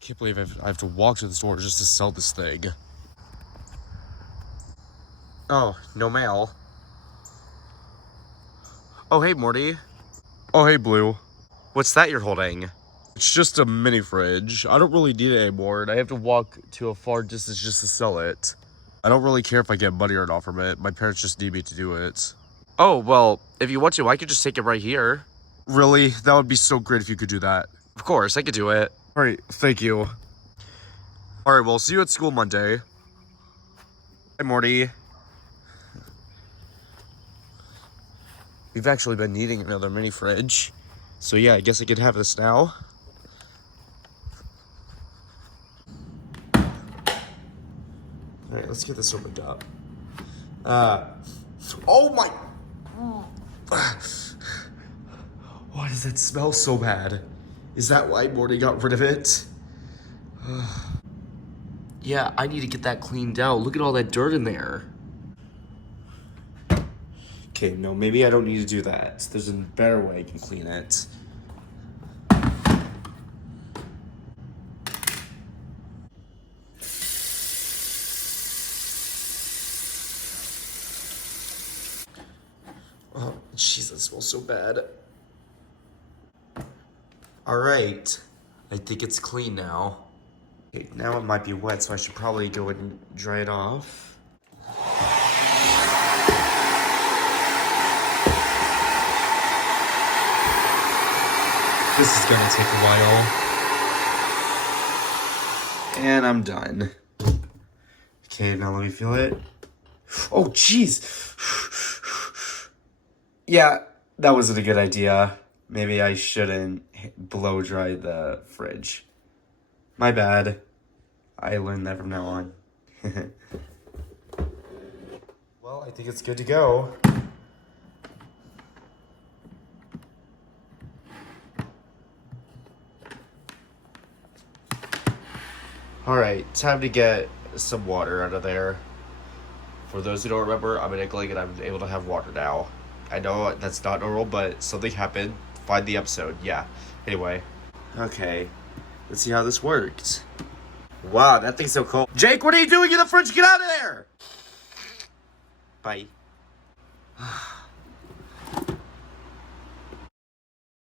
can't believe I have to walk to the store just to sell this thing. Oh, no mail. Oh, hey, Morty. Oh, hey, Blue. What's that you're holding? It's just a mini fridge. I don't really need it anymore, and I have to walk to a far distance just to sell it. I don't really care if I get money or not from it. My parents just need me to do it. Oh, well, if you want to, I could just take it right here. Really? That would be so great if you could do that. Of course, I could do it. All right, thank you. All right, well, see you at school Monday. Hey, Morty. We've actually been needing another mini fridge. So yeah, I guess I could have this now. All right, let's get this opened up. Oh my! Why does that smell so bad? Is that why Morty got rid of it? Yeah, I need to get that cleaned out. Look at all that dirt in there. Okay, no, maybe I don't need to do that. There's a better way I can clean it. Oh, jeez, that smells so bad. All right, I think it's clean now. Okay, now it might be wet, so I should probably go and dry it off. This is gonna take a while. And I'm done. Okay, now let me feel it. Oh, jeez. Yeah, that wasn't a good idea. Maybe I shouldn't blow dry the fridge. My bad. I learned that from now on. Well, I think it's good to go. All right, time to get some water out of there. For those who don't remember, I'm an egg and I'm able to have water now. I know that's not normal, but something happened. Find the episode, yeah. Anyway, okay, let's see how this works. Wow, that thing's so cold. Jake, what are you doing in the fridge? Get out of there! Bye.